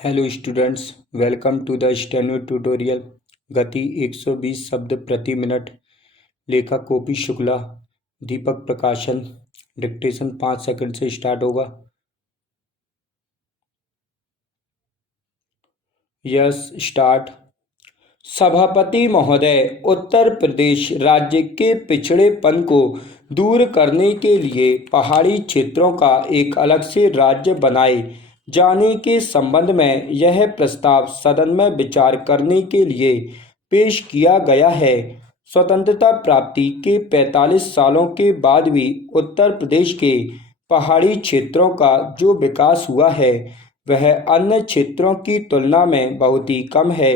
Hello students, welcome to the steno tutorial. गति 120 शब्द प्रति मिनट। लेखक गोपी शुक्ला। दीपक प्रकाशन। डिक्टेशन 5 सेकंड से स्टार्ट होगा। Yes, start. सभापति महोदय, उत्तर प्रदेश राज्य के पिछड़ेपन को दूर करने के लिए पहाड़ी क्षेत्रों का एक अलग से राज्य बनाए जाने के संबंध में यह प्रस्ताव सदन में विचार करने के लिए पेश किया गया है। स्वतंत्रता प्राप्ति के 45 सालों के बाद भी उत्तर प्रदेश के पहाड़ी क्षेत्रों का जो विकास हुआ है वह अन्य क्षेत्रों की तुलना में बहुत ही कम है।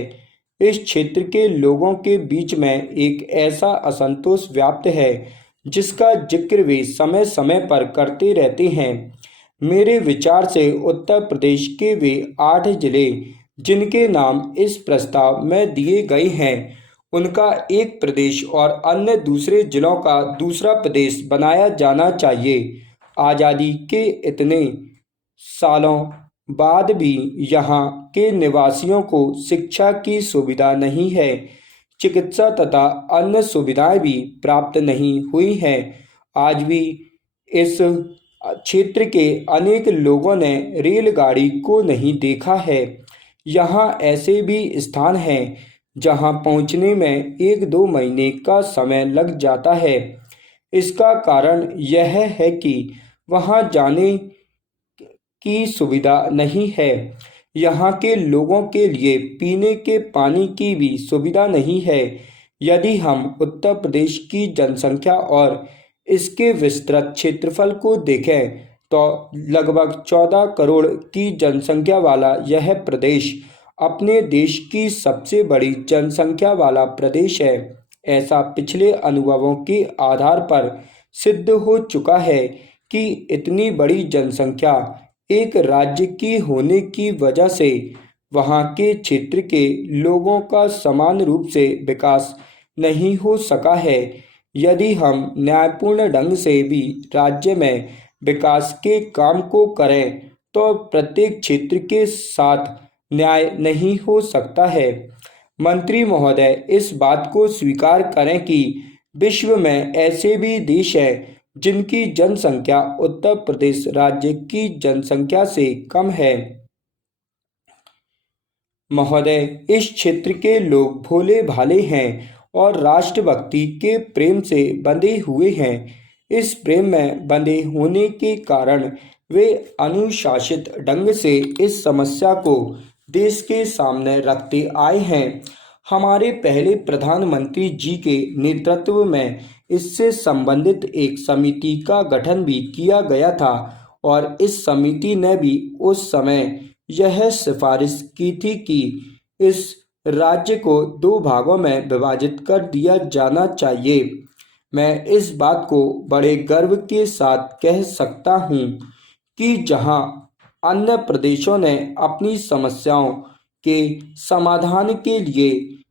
इस क्षेत्र के लोगों के बीच में एक ऐसा असंतोष व्याप्त है जिसका जिक्र वे समय समय पर करते रहते हैं। मेरे विचार से उत्तर प्रदेश के वे 8 जिले जिनके नाम इस प्रस्ताव में दिए गए हैं उनका एक प्रदेश और अन्य दूसरे जिलों का दूसरा प्रदेश बनाया जाना चाहिए। आज़ादी के इतने सालों बाद भी यहाँ के निवासियों को शिक्षा की सुविधा नहीं है, चिकित्सा तथा अन्य सुविधाएं भी प्राप्त नहीं हुई हैं। आज भी इस क्षेत्र के अनेक लोगों ने रेलगाड़ी को नहीं देखा है। यहाँ ऐसे भी स्थान हैं जहाँ पहुँचने में 1-2 महीने का समय लग जाता है। इसका कारण यह है कि वहाँ जाने की सुविधा नहीं है। यहाँ के लोगों के लिए पीने के पानी की भी सुविधा नहीं है। यदि हम उत्तर प्रदेश की जनसंख्या और इसके विस्तृत क्षेत्रफल को देखें तो लगभग 14 करोड़ की जनसंख्या वाला यह प्रदेश अपने देश की सबसे बड़ी जनसंख्या वाला प्रदेश है। ऐसा पिछले अनुभवों के आधार पर सिद्ध हो चुका है कि इतनी बड़ी जनसंख्या एक राज्य की होने की वजह से वहाँ के क्षेत्र के लोगों का समान रूप से विकास नहीं हो सका है। यदि हम न्यायपूर्ण ढंग से भी राज्य में विकास के काम को करें तो प्रत्येक क्षेत्र के साथ न्याय नहीं हो सकता है। मंत्री महोदय, इस बात को स्वीकार करें कि विश्व में ऐसे भी देश हैं जिनकी जनसंख्या उत्तर प्रदेश राज्य की जनसंख्या से कम है। महोदय, इस क्षेत्र के लोग भोले भाले हैं और राष्ट्रभक्ति के प्रेम से बंधे हुए हैं। इस प्रेम में बंधे होने के कारण वे अनुशासित ढंग से इस समस्या को देश के सामने रखते आए हैं। हमारे पहले प्रधानमंत्री जी के नेतृत्व में इससे संबंधित एक समिति का गठन भी किया गया था और इस समिति ने भी उस समय यह सिफारिश की थी कि इस राज्य को 2 भागों में विभाजित कर दिया जाना चाहिए। मैं इस बात को बड़े गर्व के साथ कह सकता हूँ कि जहाँ अन्य प्रदेशों ने अपनी समस्याओं के समाधान के लिए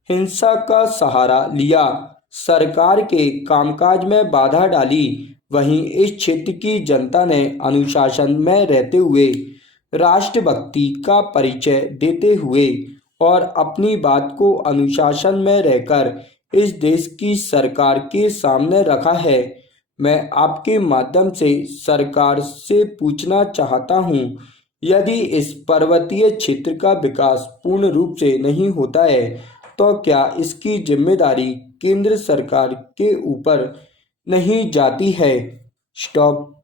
हिंसा का सहारा लिया, सरकार के कामकाज में बाधा डाली, वहीं इस क्षेत्र की जनता ने अनुशासन में रहते हुए राष्ट्रभक्ति का परिचय देते हुए और अपनी बात को अनुशासन में रहकर इस देश की सरकार के सामने रखा है। मैं आपके माध्यम से सरकार से पूछना चाहता हूँ, यदि इस पर्वतीय क्षेत्र का विकास पूर्ण रूप से नहीं होता है तो क्या इसकी जिम्मेदारी केंद्र सरकार के ऊपर नहीं जाती है? स्टॉप।